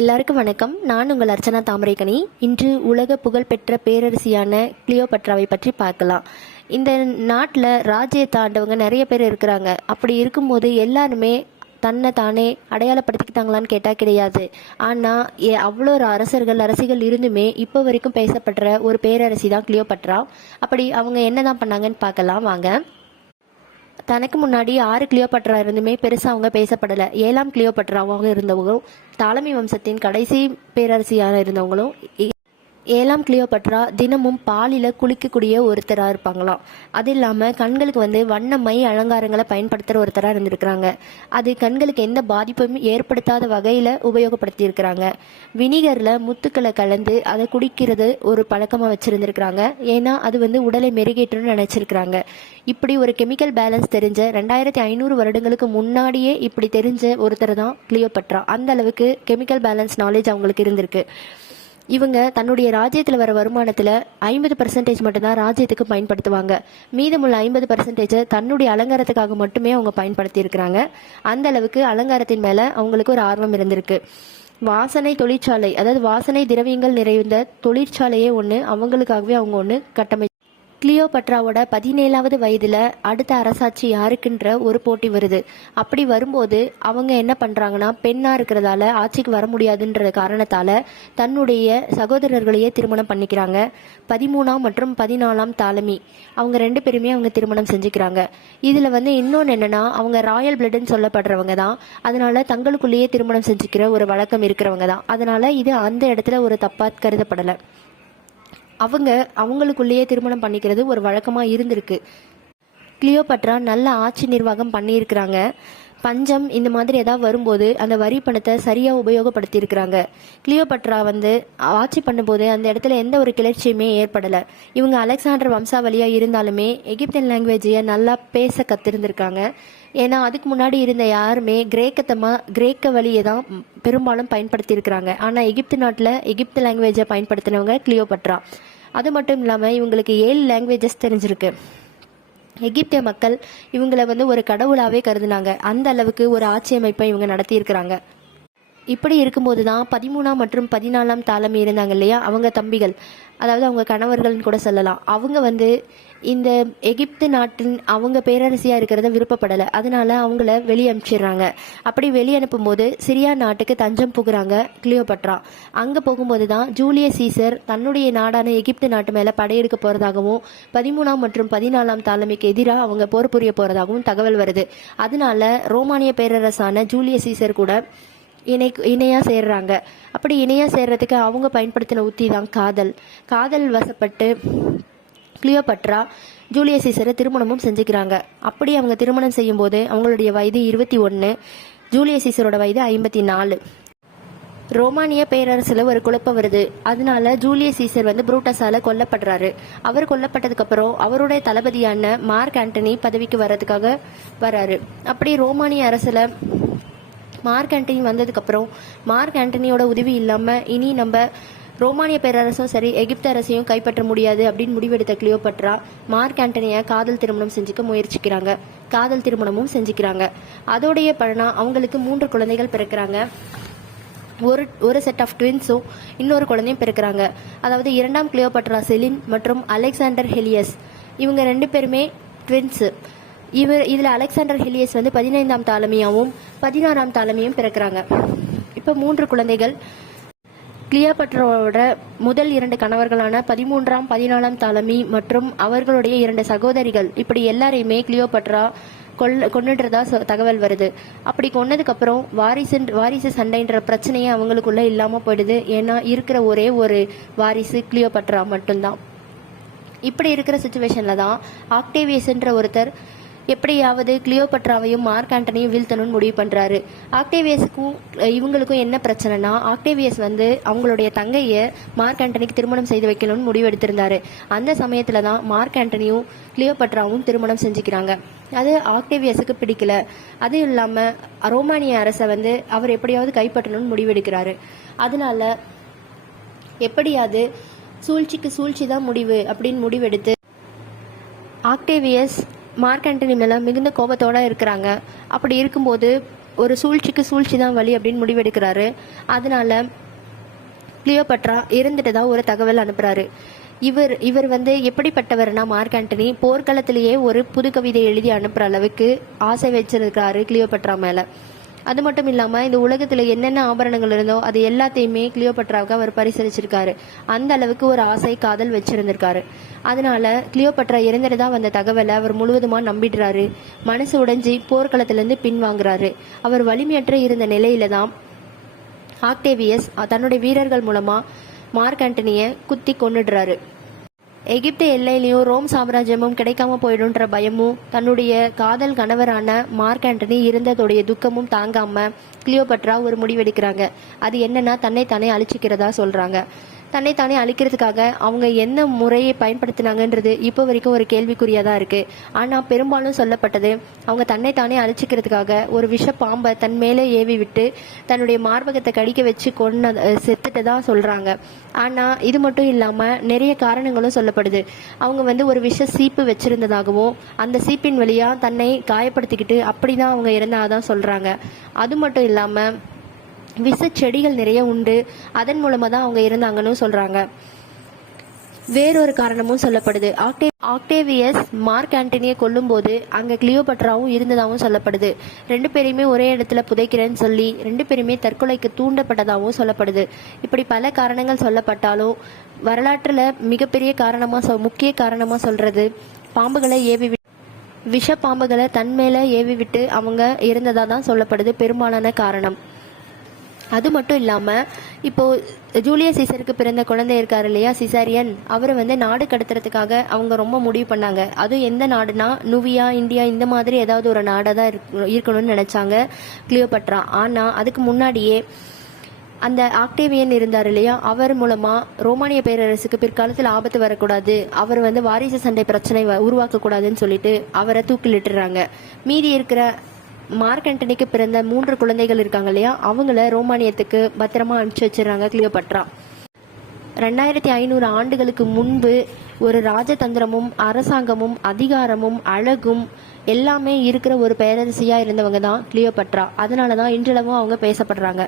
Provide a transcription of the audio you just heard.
எல்லாருக்கும் வணக்கம். நான் உங்கள் அர்ச்சனா தாமரைக்கனி. இன்று உலக புகழ்பெற்ற பேரரசியான கிளியோபட்ராவை பற்றி பார்க்கலாம். இந்த நாட்டில் ராஜ்யத்தை ஆண்டவங்க நிறைய பேர் இருக்கிறாங்க. அப்படி இருக்கும்போது எல்லாருமே தன்னை தானே அடையாளப்படுத்திக்கிட்டாங்களான்னு கேட்டால் கிடையாது. ஆனால் ஏ அவ்வளோ ஒரு அரசர்கள் அரசிகள் இருந்துமே இப்போ வரைக்கும் பேசப்படுற ஒரு பேரரசி தான் கிளியோபட்ரா. அப்படி அவங்க என்ன தான் பண்ணாங்கன்னு பார்க்கலாம். வாங்க. தனக்கு முன்னாடி ஆறு கிளியோபட்ரா இருந்துமே பெருசாக அவங்க பேசப்படலை. ஏழாம் கிளியோபட்ராவாக இருந்தவங்களும் தாலமி வம்சத்தின் கடைசி பேரரசியாக இருந்தவங்களும் ஏழாம் கிளியோபட்ரா தினமும் பாலில் குளிக்கக்கூடிய ஒருத்தராக இருப்பாங்களாம். அது இல்லாமல் கண்களுக்கு வந்து வண்ண மை அலங்காரங்களை பயன்படுத்துகிற ஒருத்தராக இருந்திருக்கிறாங்க. அது கண்களுக்கு எந்த பாதிப்பும் ஏற்படுத்தாத வகையில் உபயோகப்படுத்தியிருக்கிறாங்க. வினிகரில் முத்துக்களை கலந்து அதை குடிக்கிறது ஒரு பழக்கமாக வச்சுருந்துருக்குறாங்க. ஏன்னா அது வந்து உடலை மெருகேற்றணும்னு நினச்சிருக்கிறாங்க. இப்படி ஒரு கெமிக்கல் பேலன்ஸ் தெரிஞ்ச ரெண்டாயிரத்தி ஐநூறு வருடங்களுக்கு முன்னாடியே இப்படி தெரிஞ்ச ஒருத்தர் தான் கிளியோபட்ரா. அந்த அளவுக்கு கெமிக்கல் பேலன்ஸ் நாலேஜ் அவங்களுக்கு இருந்திருக்கு. இவங்க தன்னுடைய ராஜ்யத்தில் வர வருமானத்தில் ஐம்பது பர்சன்டேஜ் மட்டும்தான் ராஜ்யத்துக்கு பயன்படுத்துவாங்க. மீதமுள்ள ஐம்பது பர்சன்டேஜை தன்னுடைய அலங்காரத்துக்காக மட்டுமே அவங்க பயன்படுத்தியிருக்கிறாங்க அந்த அளவுக்கு அலங்காரத்தின் மேலே அவங்களுக்கு ஒரு ஆர்வம் இருந்திருக்கு. வாசனை தொழிற்சாலை அதாவது வாசனை திரவியங்கள் நிறைந்த தொழிற்சாலையே ஒன்று அவங்களுக்காகவே அவங்க ஒன்று கட்டமை கிளியோபட்ராவோட பதினேழாவது வயதில் அடுத்த அரசாட்சி யாருக்குன்ற ஒரு போட்டி வருது. அப்படி வரும்போது அவங்க என்ன பண்ணுறாங்கன்னா பெண்ணாக இருக்கிறதால ஆட்சிக்கு வர முடியாதுன்ற காரணத்தால் தன்னுடைய சகோதரர்களையே திருமணம் பண்ணிக்கிறாங்க. பதிமூணாம் மற்றும் பதினாலாம் தாலமி. அவங்க ரெண்டு பேருமே அவங்க திருமணம் செஞ்சுக்கிறாங்க. இதில் வந்து இன்னொன்று என்னென்னா அவங்க ராயல் பிளட்னு சொல்லப்படுறவங்க தான். அதனால் தங்களுக்குள்ளேயே திருமணம் செஞ்சுக்கிற ஒரு வழக்கம் இருக்கிறவங்க தான். அதனால் இது அந்த இடத்துல ஒரு தப்பாக கருதப்படலை. அவங்க அவங்களுக்குள்ளேயே திருமணம் பண்ணிக்கிறது ஒரு வழக்கமாக இருந்திருக்கு. கிளியோபட்ரா நல்ல ஆட்சி நிர்வாகம் பண்ணியிருக்கிறாங்க. பஞ்சம் இந்த மாதிரி ஏதாவது வரும்போது அந்த வரி பணத்தை சரியாக உபயோகப்படுத்தியிருக்கிறாங்க. கிளியோபட்ரா வந்து ஆட்சி பண்ணும்போது அந்த இடத்துல எந்த ஒரு கிளர்ச்சியுமே ஏற்படலை. இவங்க அலெக்சாண்டர் வம்சாவளியாக இருந்தாலுமே எகிப்தியன் லாங்குவேஜையை நல்லா பேச கற்றுருந்துருக்காங்க ஏன்னா அதுக்கு முன்னாடி இருந்த யாருமே கிரேக்கத்தமாக கிரேக்க வழியை தான் பெரும்பாலும் பயன்படுத்தியிருக்கிறாங்க. ஆனால் எகிப்து நாட்டில் எகிப்து லாங்குவேஜை பயன்படுத்தினவங்க கிளியோபட்ரா. அது மட்டும் இல்லாமல் இவங்களுக்கு ஏழு லாங்குவேஜஸ் தெரிஞ்சிருக்கு. எகிப்திய மக்கள் இவங்களை வந்து ஒரு கடவுளாகவே கருதுனாங்க. அந்த அளவுக்கு ஒரு ஆட்சி அமைப்பை இவங்க நடத்தியிருக்கிறாங்க. இப்படி இருக்கும்போது தான் பதிமூணாம் மற்றும் பதினாலாம் தாளம் இருந்தாங்க இல்லையா? அவங்க தம்பிகள். அதாவது அவங்க கணவர்கள்னு கூட சொல்லலாம். அவங்க வந்து இந்த எகிப்து நாட்டின் அவங்க பேரரசியாக இருக்கிறத விருப்பப்படலை. அதனால அவங்கள வெளியனுப்பிச்சிடுறாங்க. அப்படி வெளியனுப்பும் அனுப்பும்போது சிரியா நாட்டுக்கு தஞ்சம் புகுறாங்க கிளியோபட்ரா. அங்கே போகும்போது தான் ஜூலியஸ் சீசர் தன்னுடைய நாடான எகிப்து நாட்டு மேலே படையெடுக்க போகிறதாகவும் பதிமூணாம் மற்றும் பதினாலாம் தலைமைக்கு எதிராக அவங்க போர் புரிய போகிறதாகவும் தகவல் வருது. அதனால ரோமானிய பேரரசான ஜூலியஸ் சீசர் கூட இணை இணையாக சேர்றாங்க. அப்படி இணையாக சேர்றதுக்கு அவங்க பயன்படுத்தின உத்தி தான் காதல். காதல் வசப்பட்டு கிளியோபட்ரா ஜூலியஸ் சீசரை திருமணமும் செஞ்சுக்கிறாங்க. அப்படி அவங்க திருமணம் செய்யும்போது அவங்களுடைய வயது இருபத்தி ஒன்று ஜூலியஸ் சீசரோட வயது ஐம்பத்தி நாலு. ரோமானிய பேரரசில் ஒரு குழப்பம் வருது. அதனால ஜூலியஸ் சீசர் வந்து புரூட்டஸால கொல்லப்படுறாரு. அவர் கொல்லப்பட்டதுக்கு அப்புறம் அவருடைய தளபதியான மார்க் ஆண்டனி பதவிக்கு வர்றதுக்காக வராரு அப்படி ரோமானிய அரசுல மார்க் ஆண்டனி வந்ததுக்கப்புறம் மார்க் ஆண்டனியோட உதவி இல்லாமல் இனி நம்ம ரோமானிய பேரரசும் சரி எகிப்து அரசையும் கைப்பற்ற முடியாது அப்படின்னு முடிவெடுத்த கிளியோபட்ரா மார்க் ஆண்டனியை காதல் திருமணம் செஞ்சுக்க முயற்சிக்கிறாங்க. காதல் திருமணமும் செஞ்சுக்கிறாங்க. அதோடைய பலனா அவங்களுக்கு மூன்று குழந்தைகள் பிறக்கிறாங்க. ஒரு ஒரு செட் ஆஃப் ட்வின்ஸும் இன்னொரு குழந்தையும் பிறக்கிறாங்க. அதாவது இரண்டாம் கிளியோபட்ரா செலின் மற்றும் அலெக்சாண்டர் ஹெலியஸ். இவங்க ரெண்டு பேருமே ட்வின்ஸு இவர் இதில் அலெக்சாண்டர் ஹெலியஸ் வந்து பதினைந்தாம் தாலமியாவும் பதினாறாம் தாலமியும் பிறக்கிறாங்க. இப்போ மூன்று குழந்தைகள். கிளியாபட்ரோட முதல் இரண்டு கணவர்களான பதிமூன்றாம் பதினாலாம் தாலமி மற்றும் அவர்களுடைய இரண்டு சகோதரிகள். இப்படி எல்லாரையுமே கிளியோபட்ரா கொல் கொண்டுன்றதா சொ- தகவல் வருது. அப்படி கொன்னதுக்கப்புறம் வாரிசு வாரிசு சண்டைன்ற பிரச்சனையே அவங்களுக்குள்ள இல்லாமல் போயிடுது. ஏன்னா இருக்கிற ஒரே ஒரு வாரிசு கிளியோபட்ரா மட்டும்தான். இப்படி இருக்கிற சுச்சுவேஷனில் தான் ஆக்டேவியஸ்ன்ற ஒருத்தர் எப்படியாவது கிளியோபட்ராவையும் மார்க் ஆண்டனியும் வீழ்த்தணும்னு முடிவு பண்றாரு. ஆக்டேவியஸுக்கும் இவங்களுக்கும் என்ன பிரச்சனைனா ஆக்டேவியஸ் வந்து அவங்களுடைய தங்கையை மார்க் ஆண்டனிக்கு திருமணம் செய்து வைக்கணும்னு முடிவெடுத்திருந்தாரு. அந்த சமயத்துல தான் மார்க் ஆண்டனியும் கிளியோபட்ராவும் திருமணம் செஞ்சுக்கிறாங்க. அது ஆக்டேவியஸுக்கு பிடிக்கல. அது இல்லாம ரோமானிய அரசை வந்து அவர் எப்படியாவது கைப்பற்றணும்னு முடிவெடுக்கிறாரு. அதனால எப்படியாவது சூழ்ச்சிக்கு சூழ்ச்சி தான் முடிவு அப்படின்னு முடிவெடுத்து ஆக்டேவியஸ் மார்க் ஆண்டனி மேலே மிகுந்த கோபத்தோட இருக்கிறாங்க. அப்படி இருக்கும்போது ஒரு சூழ்ச்சிக்கு சூழ்ச்சி தான் வழி அப்படின்னு முடிவெடுக்கிறாரு. அதனால கிளியோபட்ரா இருந்துட்டதா ஒரு தகவல் அனுப்புறாரு. இவர் இவர் வந்து எப்படிப்பட்டவர்னா மார்க் ஆண்டனி போர்க்களத்திலேயே ஒரு புது கவிதை எழுதி அனுப்புற அளவுக்கு ஆசை வச்சிருக்கிறாரு கிளியோபட்ரா மேலே. அது மட்டும் இல்லாம இந்த உலகத்துல என்னென்ன ஆபரணங்கள் இருந்தோ அது எல்லாத்தையுமே கிளியோபட்ராவுக்கு அவர் பரிசளிச்சிருக்காரு. அந்த அளவுக்கு ஒரு ஆசை காதல் வச்சிருந்திருக்காரு. அதனால கிளியோபட்ரா தான் வந்த தகவலை அவர் முழுவதுமா நம்பிடுறாரு. மனசு உடைஞ்சி போர்க்களத்திலிருந்து பின்வாங்குறாரு அவர் வலிமையற்ற இருந்த நிலையில தான் ஆக்டேவியஸ் தன்னுடைய வீரர்கள் மூலமா மார்க் ஆண்டனிய குத்தி கொன்னுடுறாரு. எகிப்து எல்லையிலையும் ரோம் சாம்ராஜ்யமும் கிடைக்காம போயிடுன்ற பயமும் தன்னுடைய காதல் கணவரான மார்க் ஆண்டனி இருந்ததோடைய துக்கமும் தாங்காம கிளியோபட்ரா ஒரு முடிவெடுக்கிறாங்க. அது என்னன்னா தன்னை தானே அழிச்சிக்கிறதா சொல்றாங்க. தன்னை தானே அழிக்கிறதுக்காக அவங்க என்ன முறையை பயன்படுத்தினாங்கன்றது இப்போ வரைக்கும் ஒரு கேள்விக்குறியாக தான் இருக்குது ஆனால் பெரும்பாலும் சொல்லப்பட்டது அவங்க தன்னை தானே அழிச்சிக்கிறதுக்காக ஒரு விஷ பாம்பை தன் மேலே ஏவி விட்டு தன்னுடைய மார்பகத்தை கடிக்க வச்சு கொன்ன செத்துட்டு தான் சொல்கிறாங்க ஆனால் இது மட்டும் இல்லாமல் நிறைய காரணங்களும் சொல்லப்படுது. அவங்க வந்து ஒரு விஷ சீப்பு வச்சிருந்ததாகவும் அந்த சீப்பின் வழியாக தன்னை காயப்படுத்திக்கிட்டு அப்படி தான் அவங்க இருந்தால் தான் சொல்கிறாங்க அது மட்டும் இல்லாமல் விஷ செடிகள் நிறைய உண்டு. அதன் மூலமாக தான் அவங்க இருந்தாங்கன்னு சொல்கிறாங்க வேறொரு காரணமும் சொல்லப்படுது. ஆக்டே ஆக்டேவியஸ் மார்க் ஆண்டனியை கொல்லும்போது அங்கே கிளியோபட்ராவும் இருந்ததாகவும் சொல்லப்படுது. ரெண்டு பேரையுமே ஒரே இடத்துல புதைக்கிறேன்னு சொல்லி ரெண்டு பேருமே தற்கொலைக்கு தூண்டப்பட்டதாகவும் சொல்லப்படுது. இப்படி பல காரணங்கள் சொல்லப்பட்டாலும் வரலாற்றில் மிகப்பெரிய காரணமாக சொ முக்கிய காரணமாக சொல்கிறது பாம்புகளை ஏவி விஷ பாம்புகளை தன் மேல ஏவி விட்டு அவங்க இருந்ததாக தான் சொல்லப்படுது. பெரும்பாலான காரணம். அது மட்டும் இல்லாமல் இப்போது ஜூலியஸ் சீசருக்கு பிறந்த குழந்தை இருக்காரு இல்லையா சிசாரியன்? அவரை வந்து நாடு கடத்துறதுக்காக அவங்க ரொம்ப முடிவு பண்ணாங்க. அதுவும் எந்த நாடுனா நுவியா இந்தியா இந்த மாதிரி ஏதாவது ஒரு நாடாக தான் இருக்கணும்னு நினச்சாங்க கிளியோபட்ரா. ஆனால் அதுக்கு முன்னாடியே அந்த ஆக்டேவியன் இருந்தார் இல்லையா அவர் மூலமாக ரோமானிய பேரரசுக்கு பிற்காலத்தில் ஆபத்து வரக்கூடாது அவர் வந்து வாரிசு சண்டை பிரச்சனை வ- உருவாக்கக்கூடாதுன்னு சொல்லிட்டு அவரை தூக்கிலிட்டுறாங்க. மீதி இருக்கிற மார்க் ஆண்டனிக்கு பிறந்த மூன்று குழந்தைகள் இருக்காங்க இல்லையா? அவங்கள ரோமானியத்துக்கு பத்திரமா அனுப்பிச்சு வச்சிடறாங்க கிளியோபட்ரா ரெண்டாயிரத்தி ஐநூறு ஆண்டுகளுக்கு முன்பு ஒரு ராஜதந்திரமும் அரசாங்கமும் அதிகாரமும் அழகும் எல்லாமே இருக்கிற ஒரு பேரரசியா இருந்தவங்க தான் கிளியோபட்ரா அதனால தான் இன்றளவும் அவங்க பேசப்படுறாங்க.